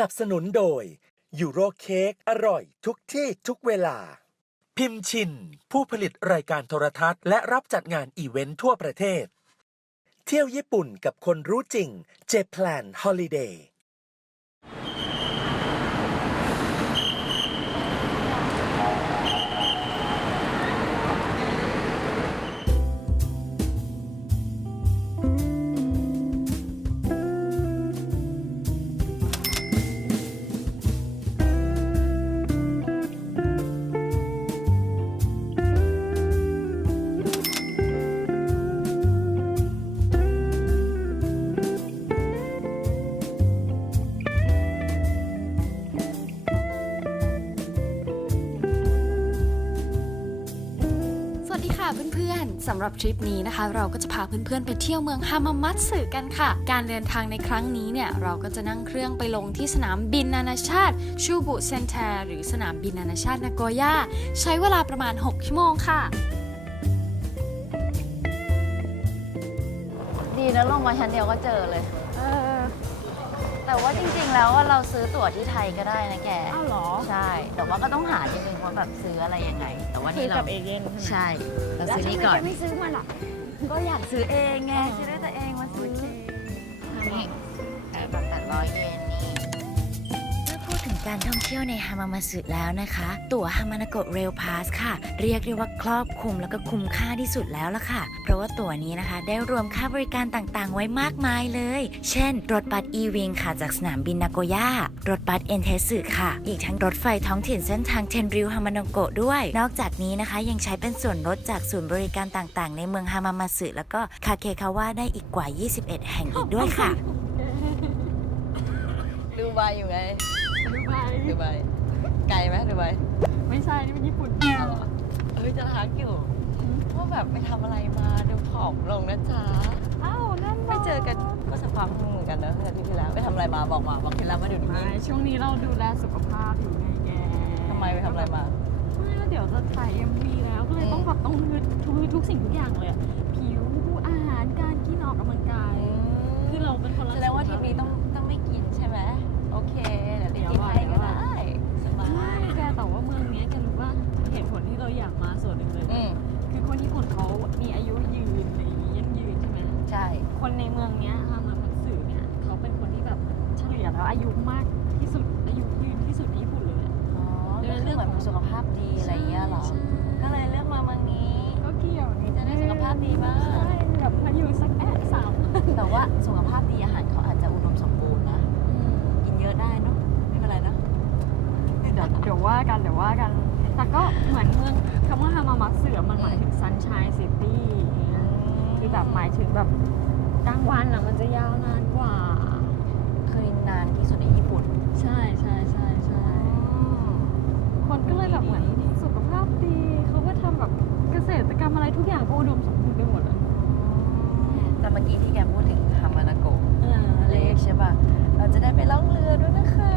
นับสนุนโดยยูโรเค้กอร่อยทุกที่ทุกเวลา พิมพ์ชิน ผู้ผลิตรายการโทรทัศน์และรับจัดงานอีเวนท์ทั่วประเทศ เที่ยวญี่ปุ่นกับคนรู้จริงเจแพลนฮอลิเดย์ หรับทริปนี้นะคะ เราก็จะพาเพื่อนๆ ไปเที่ยวเมืองฮามามัตสึกันค่ะ การเดินทางในครั้งนี้เนี่ย เราก็จะนั่งเครื่องไปลงที่สนามบินนานาชาติ ชูบุเซนเตอร์หรือสนามบินนานาชาตินาโกย่าใช้เวลาประมาณ 6 ชั่วโมงค่ะ ดีนะลงมาชั้นเดียวก็เจอเลย แต่ว่าจริงๆแล้วว่าเราซื้อตั๋วที่ไทยก็ได้นะแก อ้าวเหรอใช่ แต่ว่าก็ต้องหาจริงๆว่าแบบซื้ออะไรยังไง แต่ว่าซื้นี่อเรากับเอเย่นใช่ไหมใช่เราแล้วซื้อทำไมนี่ก่อนแกไม่ซื้อมาล่ะ ก็อยากซื้อเองไงอ๋อซื้อด้วยตัวเองมาซื้อนี่แบบแปดร้อยเยนนี่เมื่อพูดถึง การท่องเที่ยวในฮามามาสึแล้วนะคะ ตั๋วฮามานาโกะเรลพาสค่ะ เรียกได้ว่าครอบคลุมแล้วก็คุ้มค่าที่สุดแล้วล่ะค่ะ เพราะว่าตั๋วนี้นะคะ ได้รวมค่าบริการต่างๆ ไว้มากมายเลย เช่น รถบัสอีวิงค่ะจากสนามบินนาโกย่ารถบัสเอ็นเทสึค่ะ อีกทั้งรถไฟท้องถิ่นเส้นทางเทนริวฮามานาโกะด้วย นอกจากนี้นะคะยังใช้เป็นส่วนลดจากศูนย์บริการต่างๆ ในเมืองฮามามาสึแล้วก็คาเคคาวะได้อีกกว่า 21 แห่งอีกด้วยค่ะ ดูไบอยู่ไง ดูไบดูไบไกลไหมดูไบไม่ใช่ นี่เป็นญี่ปุ่นเอาเหรอเฮ้ยจะทักอยู่ว่าแบบไปทำอะไรมาดูผอมลงนะจ๊ะอ้าวนั่นไม่เจอกันก็สักพักหนึ่งเหมือนกันนะอาทิตย์ที่แล้วไปทำอะไรมาบอกมาบอกที่แล้วมาดูดีไม่ช่วงนี้เราดูแลสุขภาพอยู่ไงแกทำไมไปทำอะไรมาไม่แล้วเดี๋ยวจะถ่าย MV แล้วก็เลยต้องแบบต้องฮึดทุกทุกสิ่งทุกอย่างเลยอะผิวอาหารการกินออกกำลังกาย คือเราเป็นคนละแสดงว่าทริปนี้ต้อง แบบกลางวันอะมันจะยาวนานกว่า เคยนานที่สุดในญี่ปุ่น ใช่ใช่ใช่ใช่คนก็เลยแบบเหมือนสุขภาพดีเขาก็ทำแบบเกษตรกรรมอะไรทุกอย่างก็อุดมสมบูรณ์ไปหมดอะแต่เมื่อกี้ที่แกพูดถึงฮามานาโกะเออเลกใช่ป่ะ เราจะได้ไปล่องเรือด้วยนะคะ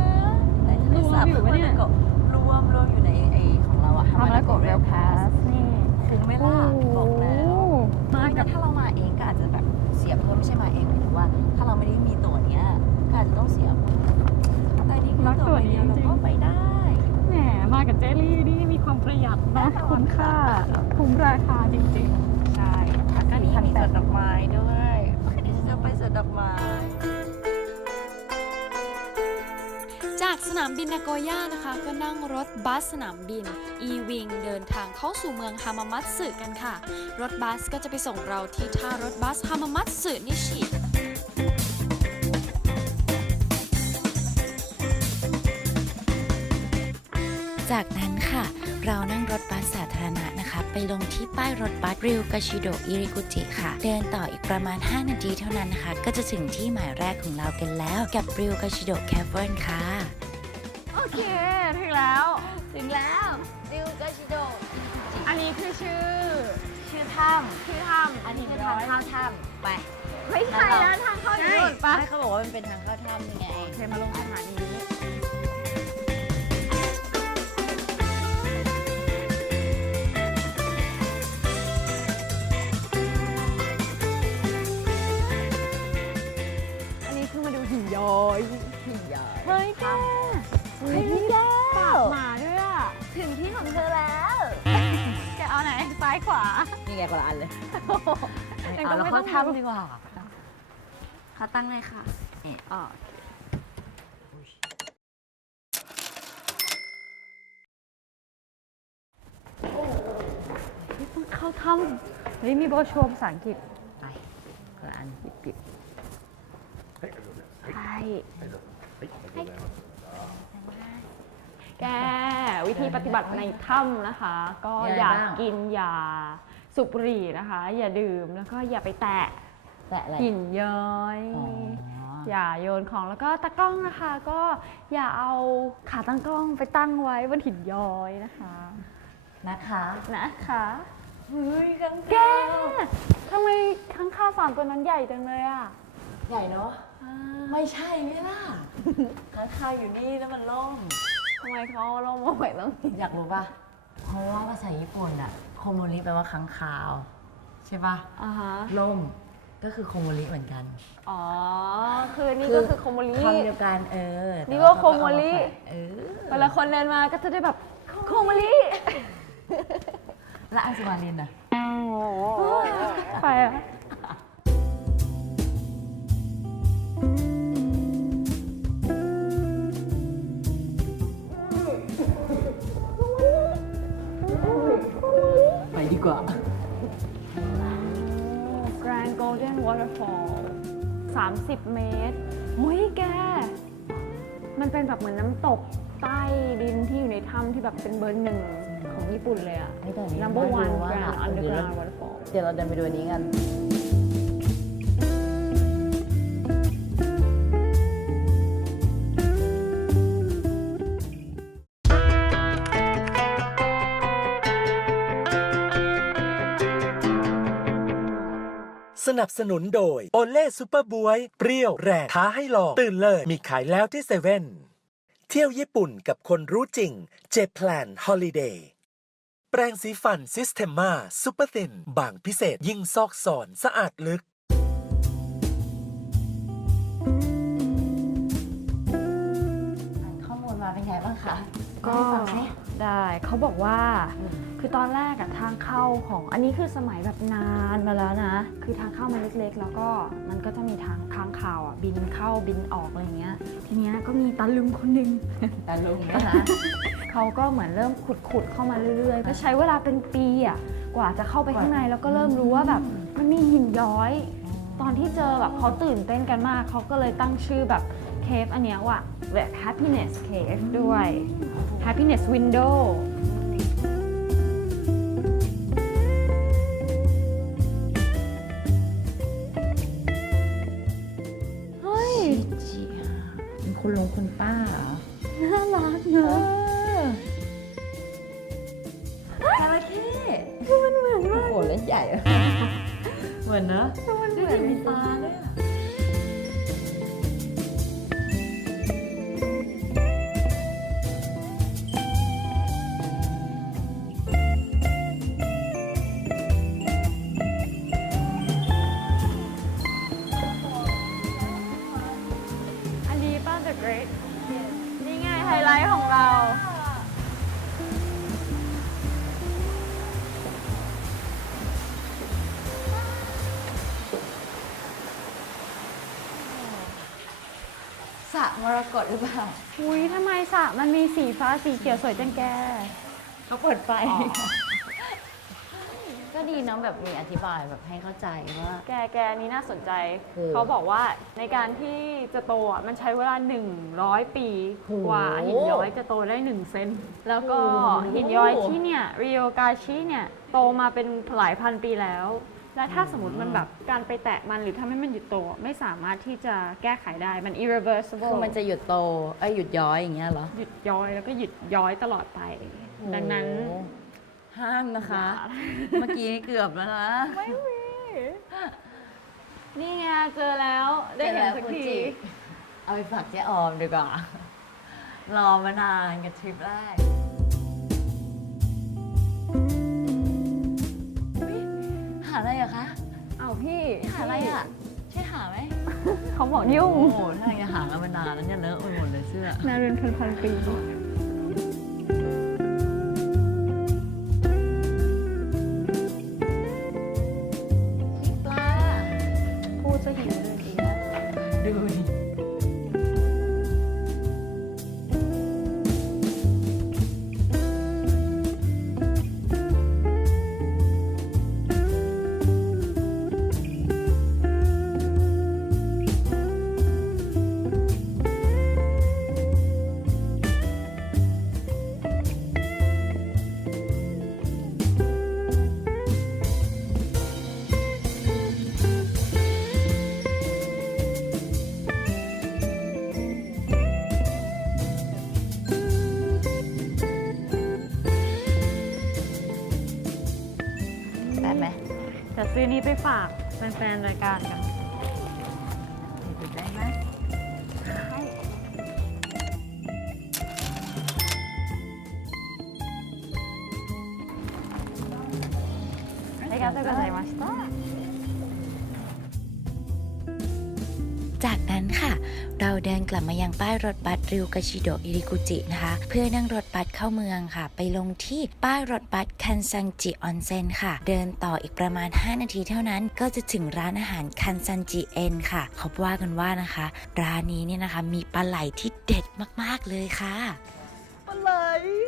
ในทะเลสาบรวมอยู่ปะเนี่ยฮามานาโกะรวมรวมอยู่ในไอของเราอะฮามานาโกะเรลพาสนี่คุ้มไหมล่ะบอกแล้วมาไม่กั แต่บถ้าเรามาเองก็อาจจะแบบเสียเพิ่มไม่ใช่มาเองหมายถึงว่า ถ้าเราไม่ได้มีตั๋วเนี้ยก็อาจจะต้องเสียเพิ่มแต่นี่คือตั๋วใบเดียวเราก็ไปได้แหมมากับเจลลี่นี่มีความประหยัดนะคุ้มค่าคุ้มราคาจริงๆ ใช่ก็มีมีสวนดอกไม้ด้วยเดี๋ยวจะไปสวนดอกไม้ จากสนามบินนาโกย่านะคะ ก็นั่งรถบัสสนามบิน e-wing เดินทางเข้าสู่เมืองฮามามัตสึกันค่ะ รถบัสก็จะไปส่งเราที่ท่ารถบัสฮามามัตสึนิชิจากนั้นค่ะ เรานั่งรถบัสสาธารณะนะคะ ไปลงที่ป้ายรถบัสริวกาชิโดอิริกุจิค่ะ เดินต่ออีกประมาณ 5 นาทีเท่านั้นนะคะ ก็จะถึงที่หมายแรกของเรากันแล้วกับริวกาชิโดแคเวิร์นค่ะ เค ถึงแล้ว ถึงแล้วริวกาชิโดอันนี้คือชื่อ ชื่อถ้ชื่อถ้ำำอันนี้คือทางเข้าถ้ำไปไม่ใช่นะทางเข้าอยู่นู่นปะไม่เขาบอกว่ามันเป็นทางเข้าถ้ำยังไงโอเคมาลงสถานีนี้อันนี้คือมาดูหินย้อยหินย้อยเฮ้ยแก เฮ้ยแกปากหมาด้วยอะถึงที่ของเธอแล้วแกเอาไหน ซ้ายขวา นี่ไงคนละอันเลยงั้นก็เอาแล้วไม่ต้เขาองถ้ำดีกว่าเขาตั้งเลยค่ะอ๋อเข้าถ้ำเฮ้ยมีโบชัวร์ภาษาอังกฤษไปคนละอันปิดใช่ แกวิธีปฏิบัติในถ้ำนะคะ ก็มีอะไรอย่าบ้างกินอย่าสูบบุหรี่นะคะ อย่าดื่มแล้วก็อย่าไปแตะแตะอะไรหินย้อยอ๋ออย่าโยนของแล้วก็ตะกล้องนะคะ ก็อย่าเอาขาตั้งกล้องไปตั้งไว้บนหินย้อยนะคะนะคะนะคะเฮ้ยกังแกทำไมข้างข้าวสามตัวนั้นใหญ่จังเลยอะใหญ่เนาะไม่ใช่ไหมล่ะค้างคาวอยู่นี่แล้วมันล่มทำไมเขาเอาลงมาไว้ตรงนี้อยากรู้ป่ะ เพราะว่าภาษาญี่ปุ่นอะโคโมริแปลว่าค้างคาว ใช่ป่ะอ่าฮะ ล่มก็คือโคโมริเหมือนกันอ๋อ คือนี่ก็คือโคโมริ คำเดียวกันเออแต่นี่ก็ว่าเขาโคโมริเอาาแขวนเออเวลาคนเดินมาก็จะได้แบบโคโมริ แล้วอังสุมารินอะ ไปอะ ว่า Grand Golden Waterfall 30 เมตรมุ้ยแก มันเป็นแบบเหมือนน้ำตกใต้ดินที่อยู่ในถ้ำที่แบบเป็นเบอร์หนึ่งของญี่ปุ่นเลยอะไอ้แต่นี้ number น่า one ดูว่า Grand เดี๋ยวเรา Underground Waterfall เดี๋ยวเราเดินไปดูอันนี้กัน สนับสนุนโดยโอเล่ซูเปอร์บวย เปรี้ยวแรงท้าให้ลอง ตื่นเลย มีขายแล้วที่เซเว่นเที่ยวญี่ปุ่นกับคนรู้จริงเจแพลนฮอลิเดย์แปรงสีฟันซิสเทมมาซูเปอร์ตินบางพิเศษยิ่งซอกสอนสะอาดลึกข้อมูลมาเป็นไงบ้างคะก็เล่าให้ฟังสิได้เขาบอกว่า อืม คือตอนแรกอะทางเข้าของอันนี้คือสมัยแบบนานมาแล้วนะ คือทางเข้ามันเล็กๆ แล้วก็มันก็จะมีทางค้างคาวอะบินเข้าบินออกอะไรเงี้ย ทีเนี้ยก็มีตาลุงคนหนึ่งตาลุงนะคะเขาก็เหมือนเริ่มขุดๆเข้ามาเรื่อยๆ ก็ใช้เวลาเป็นปีอะกว่าจะเข้าไปข้างในแล้วก็เริ่มรู้ว่าแบบมันมีหินย้อย ตอนที่เจอแบบเขาตื่นเต้นกันมากเขาก็เลยตั้งชื่อแบบเคฟอันเนี้ยว่าแบบ happiness cave ด้วย happiness window รกตหรือเปล่าอุ้ยทำไมสระมันมีสีฟ้าสีเขียวสวยจังแกเขาเปิดไฟ ก็ดีเนอะแบบมีอธิบายแบบให้เข้าใจว่า แกแกนี่น่าสนใจ โอ้เขาบอกว่าในการที่จะโตอะมันใช้เวลา 100 ปี โอ้กว่าหินย้อยจะโตได้ 1 เซน แล้วก็หินย้อยที่เนี่ยริโอกาชิเนี่ย โตมาเป็นหลายพันปีแล้ว และถ้าสมมติมันแบบการไปแตะมันหรือทำให้มันหยุดโตไม่สามารถที่จะแก้ไขได้มัน irreversible คือมันจะหยุดโตเอ้ยหยุดย้อยอย่างเงี้ยเหรอ หยุดย้อยแล้วก็หยุดย้อยตลอดไป ดังนั้น โอ้ห้ามนะคะ เมื่อกี้เกือบแล้วนะ ไม่มีนี่ไงเจอแล้วได้เห็นสักคุณทีจิ เอาไปฝากเจ๊ออมดีกว่ารอมานานกับทริปแรกาอะไรอะคะเอาพี่หาอะไรอะช่วยหาไหมเขาบอกยุ่ง โอ้โหถ้าอย่างจะหากันมานานแล้วเนี่ยเลอะไปหมดเลยเสื้อ นาเรนพันพันปี จะซื้อนี้ไปฝากแฟนๆรายการกัน รถบัสริวกาชิโดะอิริกุจินะคะ เพื่อนั่งรถบัสเข้าเมืองค่ะ ไปลงที่ป้ายรถบัสคันซังจิออนเซ็นค่ะ เดินต่ออีกประมาณ 5 นาทีเท่านั้น ก็จะถึงร้านอาหารคันซันจิเอ็นค่ะเขาว่ากันว่านะคะ ร้านนี้เนี่ยนะคะมีปลาไหลที่เด็ดมากๆเลยค่ะอะไร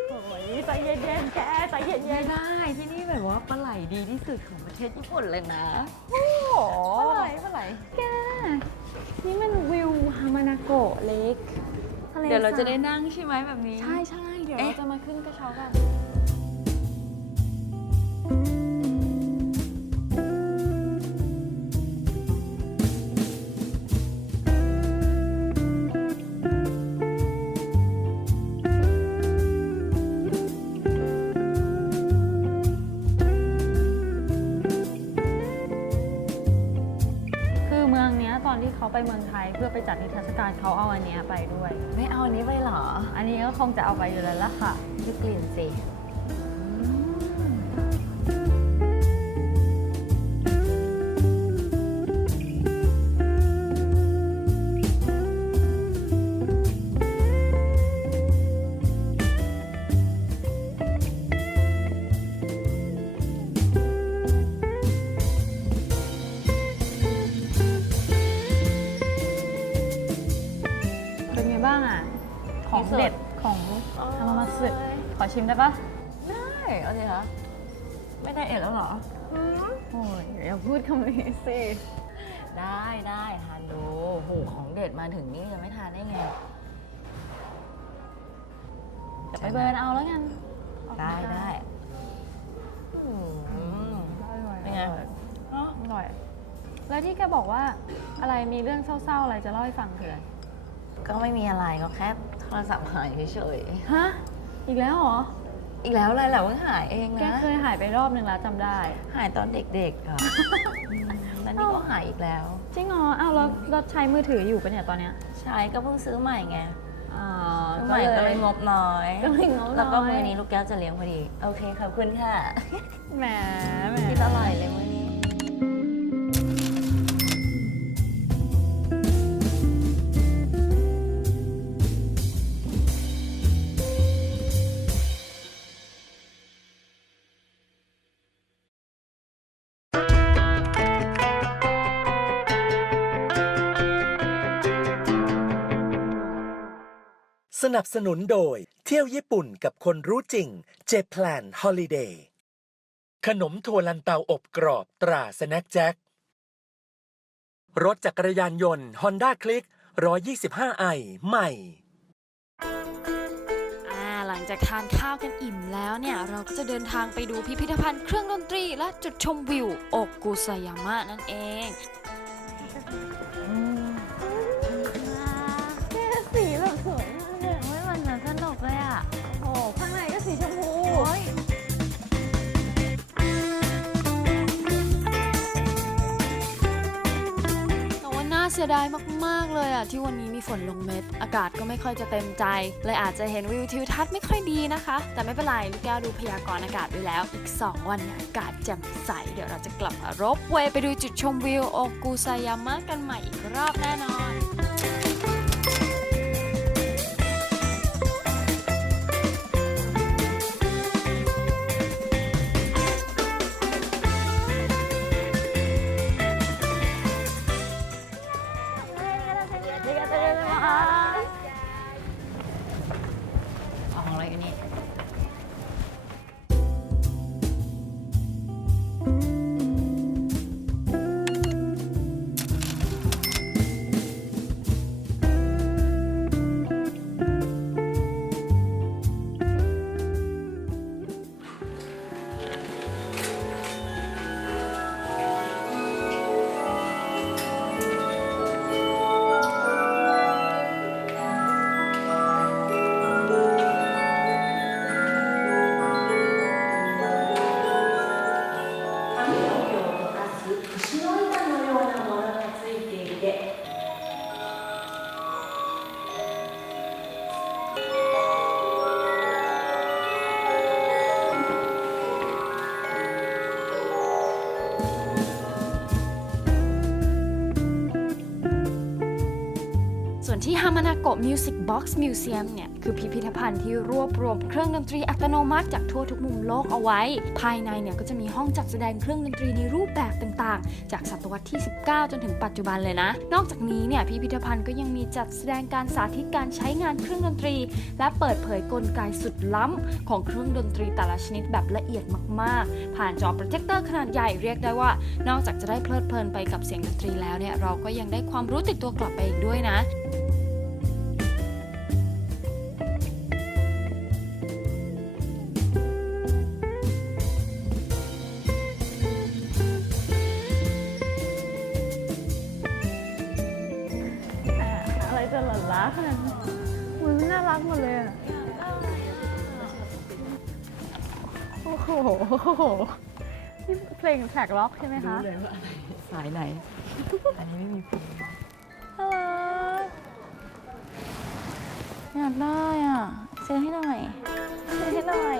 โอ้ยใจเย็นๆแกใจเย็ไม่นได้ที่นี่ แบบว่าปลาไหลดีที่สุดของประเทศญี่ปุ่นเลยนะๆโอ้โหปลาไหลปลาไหลแกนี่มันวิวฮามานาโกะเล็กทะลเดี๋ยวเราจะได้สบนั่งใช่ไหมแบบนี้ ใช่ใช่เดี๋ยวเอ๊ะเราจะมาขึ้นกระเช้ากัน เขาไปเมืองไทยเพื่อไปจัดนิทรรศการเขาเอาอันเนี้ยไปด้วย ไม่เอาอันนี้ไปเหรอ อันนี้ก็คงจะเอาไปอยู่แล้วล่ะค่ะดูกลิ่นสิ ได้ปะได้เอาสิคะไม่ได้เอ็ดแล้วเหรอโอ้ยอย่าพูดคำนี้สิ ได้ได้ทานดูโหของเด็ดมาถึงนี่จะไม่ทานได้ไงจะไปเบิร์นเอาแล้วกัน ได้ได้อืมเป็นไงเนาะอร่อย แล้วที่แกบอกว่าอะไรมีเรื่องเศร้าๆ อะไรจะเล่าให้ฟังคืออะไรก็ไม่มีอะไรก็แค่โทรศัพท์หายเฉยฮะ อีกแล้วเหรอๆ อีกแล้วอะไรแหละว่าหายเองแกนะ เคยหายไปรอบหนึ่งแล้วจำได้ หายตอนเด็กๆอะอืมแล้วนี่ก็หายอีกแล้ว จริงเหรออ้าวแล้วเราใช้มือถืออยู่ปะเนี่ยตอนเนี้ยใช่ก็เพิ่งซื้อใหม่ไงอ๋อซื้อใหม่ก็เลยงบน้อย ก็เลยงบน้อยแล้วก็มือนี้ลูกแก้วจะเลี้ยงพอดี โอเคขอบคุณค่ะ แหมแหมกินอร่อยเลยมื้อนี้ นับสนุนโดย เที่ยวญี่ปุ่นกับคนรู้จริง เจแพลนฮอลิเดย์ขนมถั่วลันเตาอบกรอบตราสแน็คแจ็ครถจักรยานยนต์ Honda Click 125 ไอ ใหม่ อ่าหลังจากทานข้าวกันอิ่มแล้วเนี่ย เราก็จะเดินทางไปดูพิพิธภัณฑ์เครื่องดนตรีและจุดชมวิว โอกกุซายามะนั่นเอง สียดายมากๆเลยอะที่วันนี้มีฝนลงเม็ด อากาศก็ไม่ค่อยจะเต็มใจ เลยอาจจะเห็นวิวทิวทัศน์ไม่ค่อยดีนะคะ แต่ไม่เป็นไรลูกแก้วดูพยากรณ์อากาศไว้แล้ว อีก 2 วันเนี่ยอากาศแจ่มใส เดี๋ยวเราจะกลับมารบเวไปดูจุดชมวิวโอกุซายามะกันใหม่อีกรอบแน่นอน วนที่ Hamanako Music Box Museum เนี่ย คือพิพิธภัณฑ์ที่รวบรวมเครื่องดนตรีอัตโนมัติจากทั่วทุกมุมโลกเอาไว้ ภายในเนี่ยก็จะมีห้องจัดแสดงเครื่องดนตรีในรูปแบบต่างๆ จากศตวรรษที่ 19 จนถึงปัจจุบันเลยนะ นอกจากนี้เนี่ยพิพิธภัณฑ์ก็ยังมีจัดแสดงการสาธิตการใช้งานเครื่องดนตรี และเปิดเผยกลไกสุดล้ำของเครื่องดนตรีแต่ละชนิดแบบละเอียดมากๆ ผ่านจอโปรเจคเตอร์ขนาดใหญ่เรียกได้ว่า นอกจากจะได้เพลิดเพลินไปกับเสียงดนตรีแล้วเนี่ยเราก็ยังได้ความรู้ติดตัวกลับไปอีกด้วยนะ จะหลั่นล้าขนาดนี้มันน่ารักหมดเลยอะโอ้โหนี่เพลงแท็กล็อกใช่ไหมคะสายไหน อันนี้ไม่มีเพลงน่ารักอยากได้อะซื้อให้หน่อยซื้อให้หน่อย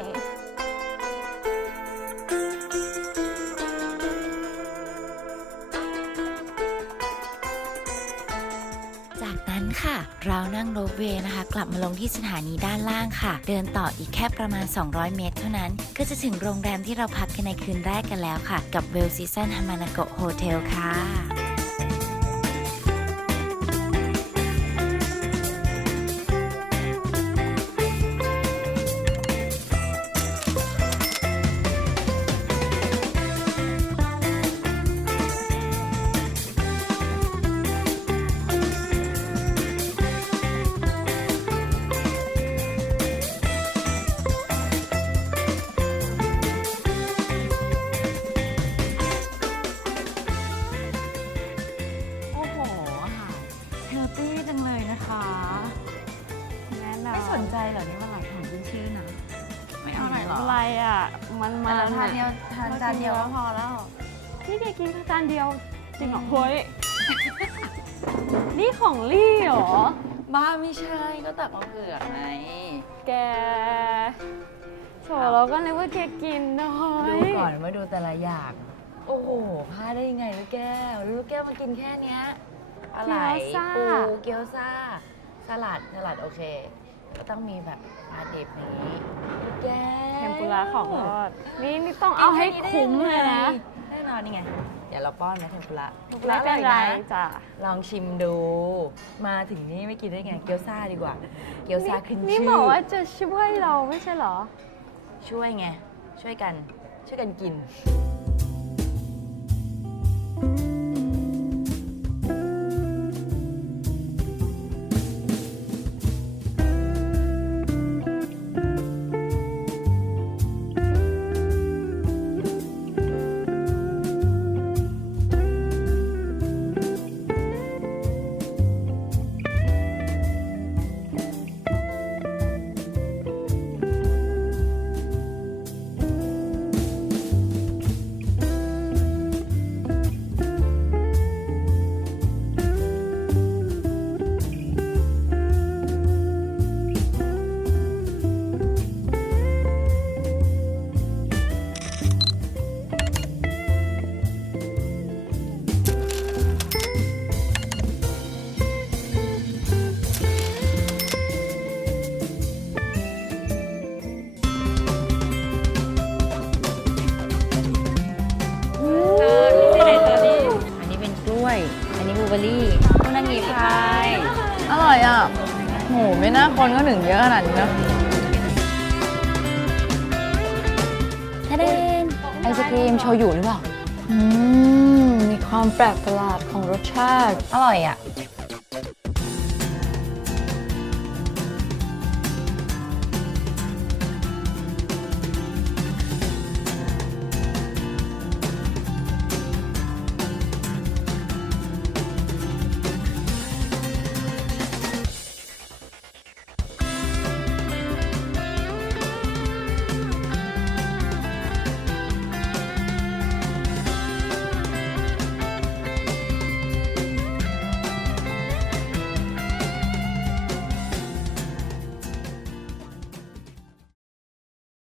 นั่งรถเวย์นะคะ กลับมาลงที่สถานีด้านล่างค่ะ เดินต่ออีกแค่ประมาณ 200 เมตรเท่านั้น ก็จะถึงโรงแรมที่เราพักกันในคืนแรกกันแล้วค่ะ กับเวลซีซันฮามานาโกะโฮเทลค่ะ ไม่เอาอะไหนหรอไรอะ มันมัมันทานเดียวทานจานเดียวก็พอแล้ว พี่แกกินแค่จานเดียวจริงเหรอเฮ้ย นี่ของลี่เหรอ บ้าไม่ใช่ก็ตักมาเผือกไงแกโถเราก็นึกว่าแกกินน้อย ดูก่อนว่าดูแต่ละอย่าง โอ้โหพลาดได้ยังไงลูกแก้วลูกแก้วมากินแค่เนี้ยปลาไหลปูเกี๊ยวซ่าสลัดสลัดโอเค ก็ต้องมีแบบปลาดิบอย่างนี้ลูกแก้วเทมปุระของทอดนี่นี่ต้องเอาให้คุ้มเลยนะ แน่นอนนี่ไง เดี๋ยวเราป้อนนะเทมปุระเทมปุไม่เป็นไรออยะจ้ะลองชิมดู มาถึงนี่ไม่กินได้ไง เกี๊ยวซ่าดีกว่า เกี๊ยวซ่าขึ้นนี่ชื่อบอกว่าจะช่วยเราไม่ใช่เหรอ ช่วยไง ช่วยกัน ช่วยกันกินอัน น่าคนก็ถึงเยอะขนาดนี้นะทะเดนไอศครีมโชยุหรือเปล่า อืม มีความแปลกประหลาดของรสชาติ อร่อยอะ